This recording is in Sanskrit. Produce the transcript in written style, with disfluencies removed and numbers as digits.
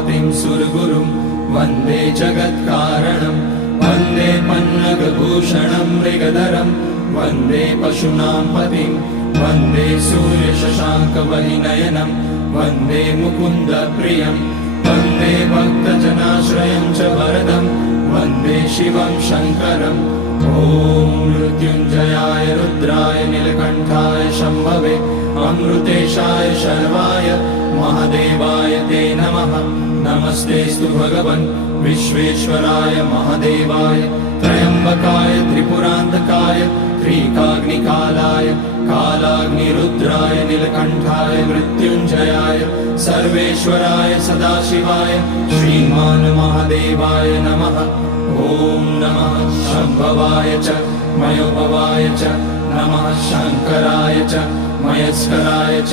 पतिं सुरगुरुं वन्दे जगत्कारणं वन्दे पन्नगभूषणं मृगधरं वन्दे पशूनां पतिं वन्दे सूर्यशशाङ्कवहिनयनं वन्दे मुकुन्दप्रियं वन्दे भक्तजनाश्रयं च वरदं वन्दे शिवं शङ्करम् ॐ मृत्युञ्जयाय रुद्राय नीलकण्ठाय शम्भवे अमृतेशाय शर्वाय महादेवाय ते नमः। नमस्तेऽस्तु भगवन् विश्वेश्वराय महादेवाय त्र्यम्बकाय त्रिपुरान्तकाय त्रिकाग्निकालाय कालाग्निरुद्राय नीलकण्ठाय मृत्युञ्जयाय सर्वेश्वराय सदाशिवाय श्रीमान् महादेवाय नमः। ॐ नमः शम्भवाय च मयोभवाय च नमः शङ्कराय च मयस्कराय च